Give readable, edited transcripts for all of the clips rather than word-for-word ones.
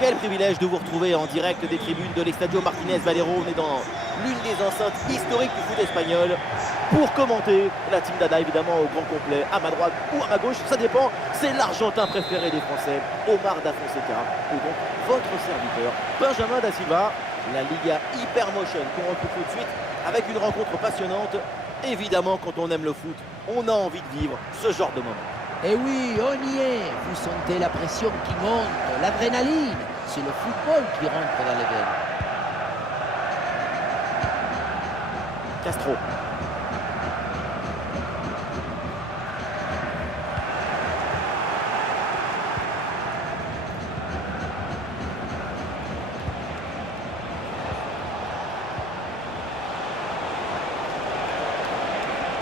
Quel privilège de vous retrouver en direct des tribunes de l'Estadio Martínez Valero. On est dans l'une des enceintes historiques du foot espagnol pour commenter la team d'Ada, évidemment au grand complet, à ma droite ou à ma gauche, ça dépend. C'est l'Argentin préféré des Français, Omar Da Fonseca, et donc votre serviteur, Benjamin Da Silva. La Liga Hypermotion qu'on retrouve tout de suite avec une rencontre passionnante. Évidemment, quand on aime le foot, on a envie de vivre ce genre de moment. Et oui, on y est. Vous sentez la pression qui monte, l'adrénaline. C'est le football qui rentre dans les veines. Castro.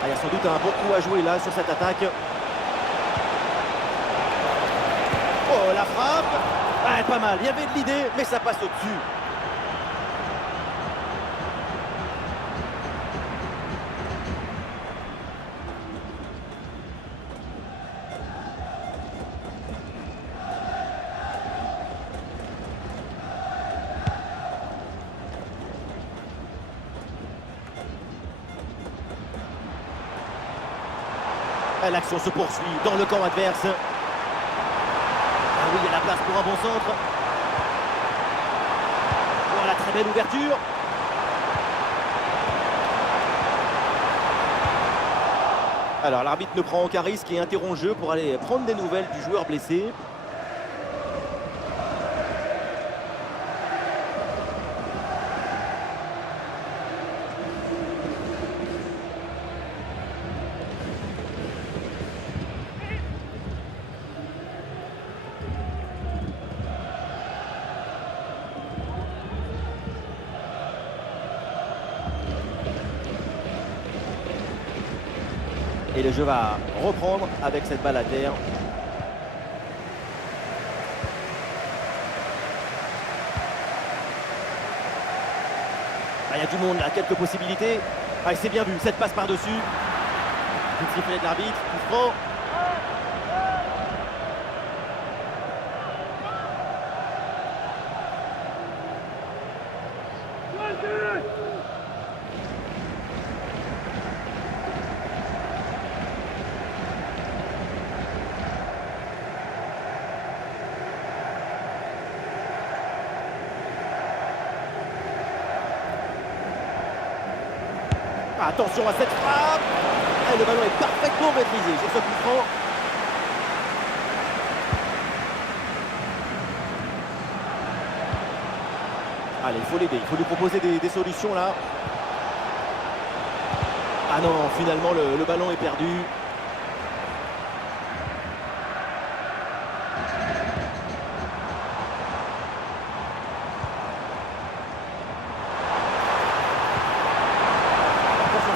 Il y a sans doute un bon coup à jouer là sur cette attaque. Oh, la frappe! Ah, pas mal, il y avait de l'idée, mais ça passe au-dessus. L'action se poursuit dans le camp adverse. Ah oui, il y a la place pour un bon centre. Voilà, très belle ouverture. Alors, l'arbitre ne prend aucun risque et interrompt le jeu pour aller prendre des nouvelles du joueur blessé. Et le jeu va reprendre avec cette balle à terre. Il y a du monde là, quelques possibilités. Ah, c'est bien vu, cette passe par-dessus. Petit sifflet de l'arbitre, coup franc. Attention à cette frappe. Et le ballon est parfaitement maîtrisé sur ce coup franc. Allez, il faut l'aider, il faut lui proposer des solutions là. Ah non, finalement le ballon est perdu.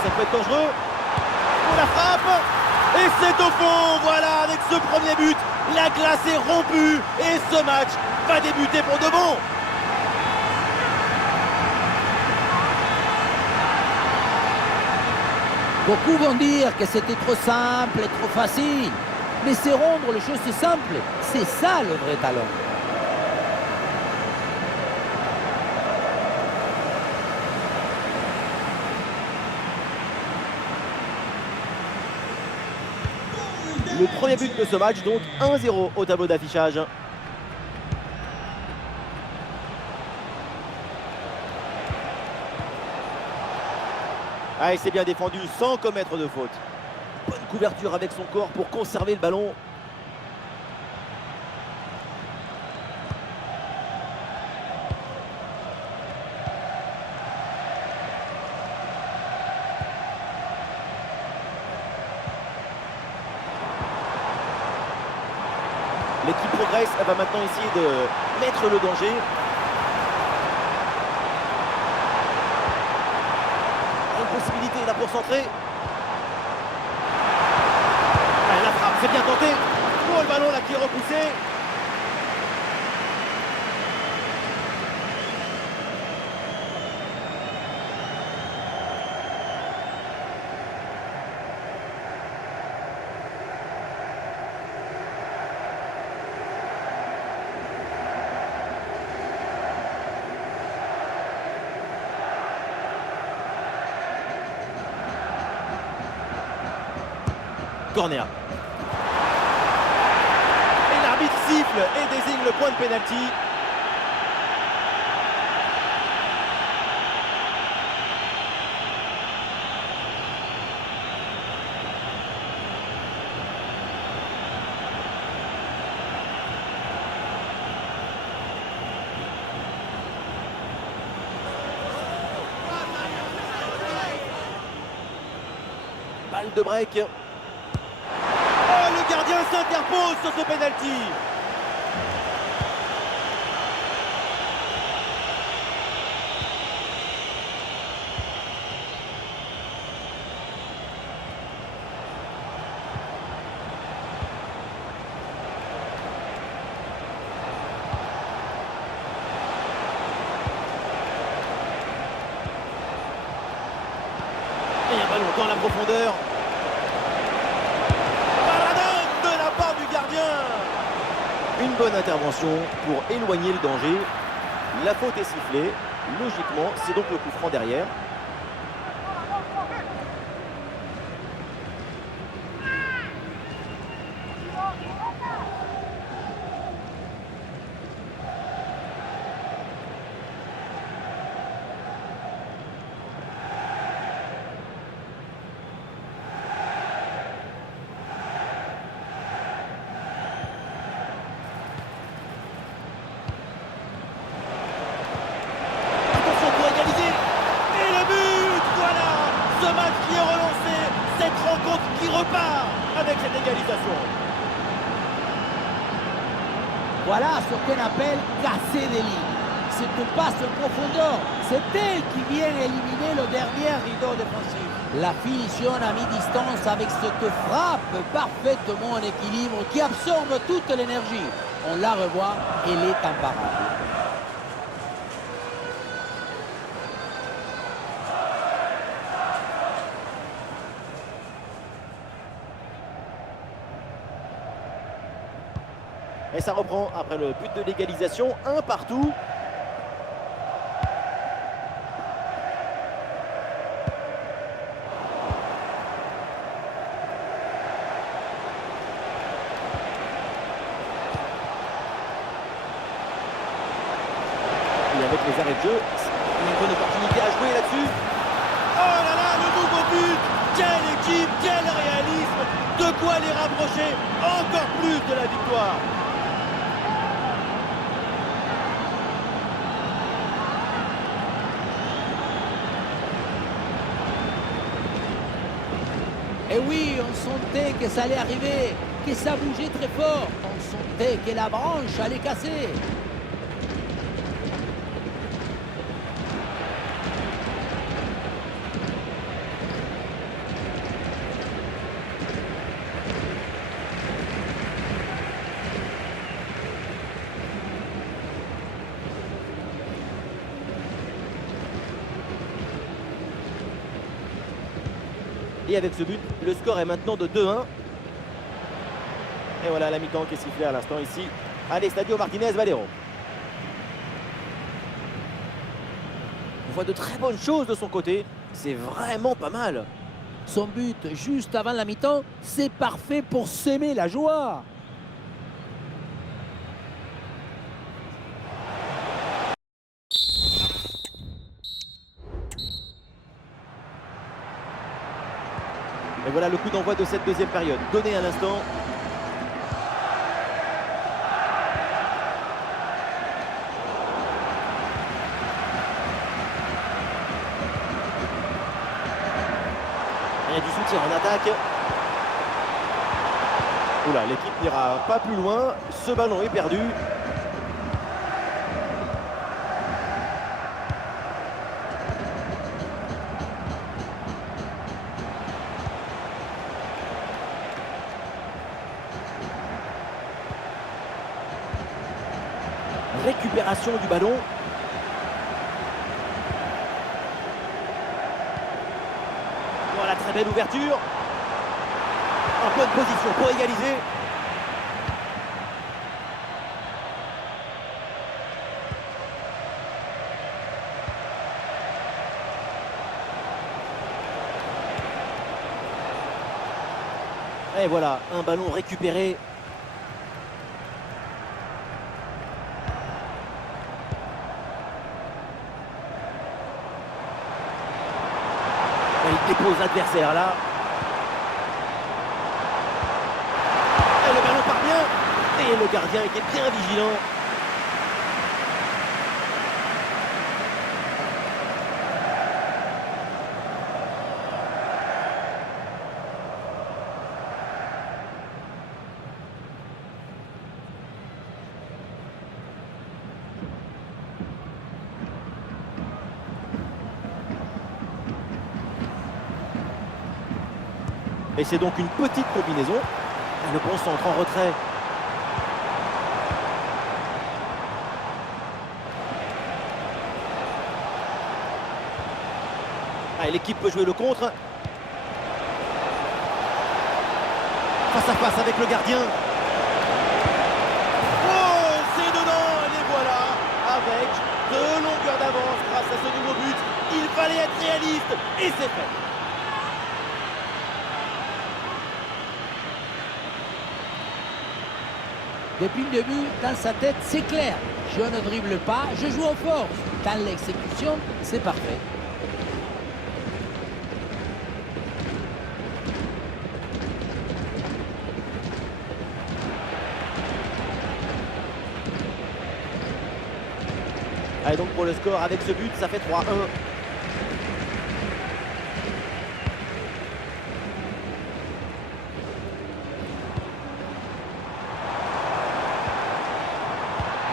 Ça peut être dangereux. Pour la frappe. Et c'est au fond. Voilà, avec ce premier but, la glace est rompue. Et ce match va débuter pour de bon. Beaucoup vont dire que c'était trop simple et trop facile. Mais c'est rendre les choses simples. C'est ça le vrai talent. Le premier but de ce match, donc 1-0 au tableau d'affichage. Ah, il s'est bien défendu sans commettre de faute. Bonne couverture avec son corps pour conserver le ballon. L'équipe progresse, elle va maintenant essayer de mettre le danger. Une possibilité là pour centrer. La frappe, c'est bien tenté. Oh, le ballon là qui est repoussé. Corner. Et l'arbitre siffle et désigne le point de pénalty. Balle de break. Oh, le gardien s'interpose sur ce penalty. Et un ballon dans la profondeur. Maradona de la part du gardien. Une bonne intervention pour éloigner le danger. La faute est sifflée. Logiquement, c'est donc le coup franc derrière. Qui repart avec cette égalisation. Voilà ce qu'on appelle casser les lignes. Cette passe en profondeur, c'est elle qui vient éliminer le dernier rideau défensif. La finition à mi-distance avec cette frappe parfaitement en équilibre qui absorbe toute l'énergie. On la revoit, elle est imparable. Et ça reprend après le but de l'égalisation, un partout. Et avec les arrêts de jeu, une bonne opportunité à jouer là-dessus. Oh là là, le nouveau but! Quelle équipe, quel réalisme! De quoi les rapprocher encore plus de la victoire. Et oui, on sentait que ça allait arriver, que ça bougeait très fort. On sentait que la branche allait casser. Et avec ce but, le score est maintenant de 2-1. Et voilà la mi-temps qui est sifflée à l'instant ici à l'Estadio Martínez Valero. On voit de très bonnes choses de son côté. C'est vraiment pas mal. Son but juste avant la mi-temps, c'est parfait pour s'aimer la joie. Et voilà le coup d'envoi de cette deuxième période. Donné à l'instant. Il y a du soutien en attaque. Oula, l'équipe n'ira pas plus loin. Ce ballon est perdu. Récupération du ballon. Voilà, très belle ouverture. En bonne position pour égaliser. Et voilà, un ballon récupéré. Il dépose l'adversaire là. Et le ballon part bien. Et le gardien était bien vigilant. Et c'est donc une petite combinaison. Le bon centre en retrait. Ah, l'équipe peut jouer le contre. Face à face avec le gardien. Oh, c'est dedans. Et les voilà. Avec 2 longueurs d'avance grâce à ce nouveau but. Il fallait être réaliste. Et c'est fait. Depuis le début, dans sa tête, c'est clair. Je ne dribble pas, je joue en force. Dans l'exécution, c'est parfait. Allez, donc pour le score, avec ce but, ça fait 3-1.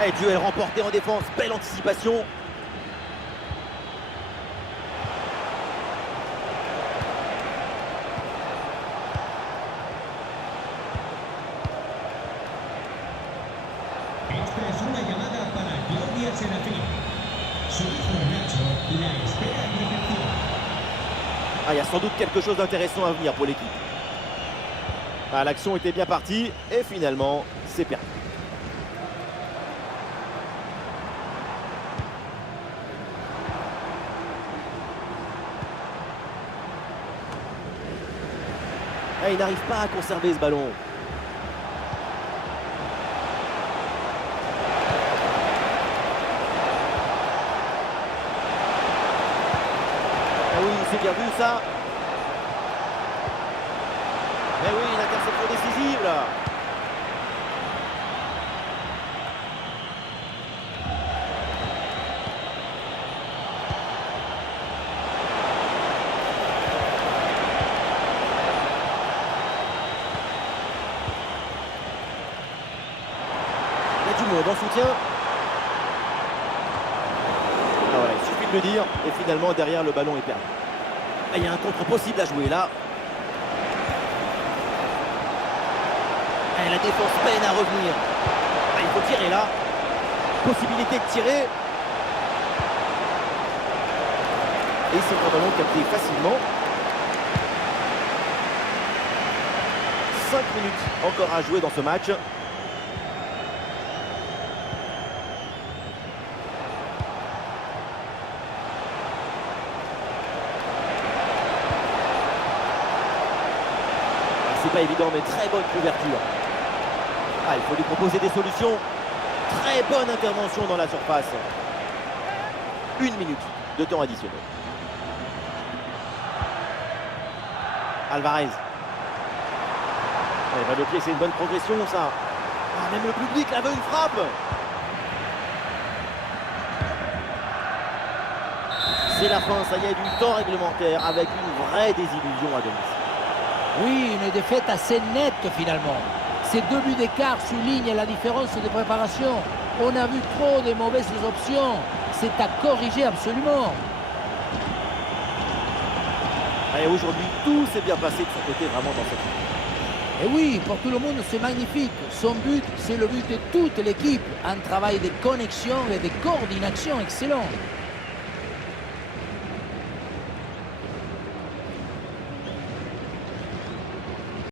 Et duel remporté en défense, belle anticipation. Esta es una llamada para Claudia Serafín. Su hijo Nacho la espera en recepción. Ah, il y a sans doute quelque chose d'intéressant à venir pour l'équipe. Ah, l'action était bien partie et finalement, c'est perdu. Ah, il n'arrive pas à conserver ce ballon. Ah oui, c'est bien vu ça. Mais oui, une interception décisive là. Il y a du monde en soutien. Ah voilà, il suffit de le dire. Et finalement, derrière, le ballon est perdu. Ah, il y a un contre possible à jouer là. Et la défense peine à revenir. Ah, il faut tirer là. Possibilité de tirer. Et c'est un ballon capté facilement. 5 minutes encore à jouer dans ce match. C'est pas évident, mais très bonne couverture. Ah, il faut lui proposer des solutions. Très bonne intervention dans la surface. 1 minute de temps additionnel. Alvarez. Allez, balle au pied, c'est une bonne progression, ça. Ah, même le public là veut une frappe. C'est la fin, ça y est, du temps réglementaire avec une vraie désillusion à domicile. Oui, une défaite assez nette finalement. Ces 2 buts d'écart soulignent la différence de préparation. On a vu trop de mauvaises options. C'est à corriger absolument. Et aujourd'hui, tout s'est bien passé de son côté vraiment dans cette équipe. Et oui, pour tout le monde, c'est magnifique. Son but, c'est le but de toute l'équipe. Un travail de connexion et de coordination excellent.